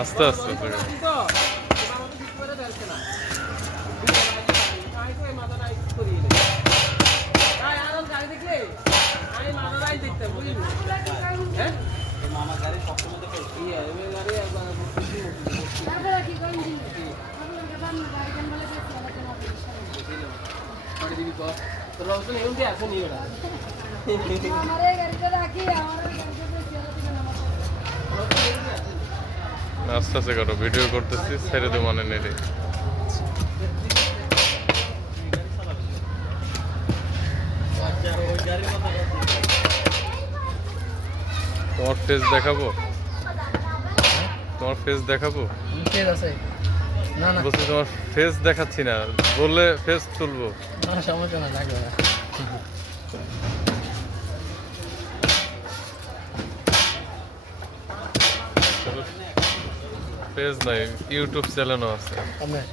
আস্তে আস্তে আস্তে আস্তে করো, ভিডিও করতেছি, ছেড়ে দে মানে নেড়ে। তোমার ফেস দেখাবো, তোমার ফেস দেখাবো। ফেস আছে না? না বলছি তোমার ফেস দেখাচ্ছি না, বললে ফেস তুলবো। সমস্যা না, লাগবে না। ফেস নাই, ইউটিউব চ্যানেলও আছে। আপনার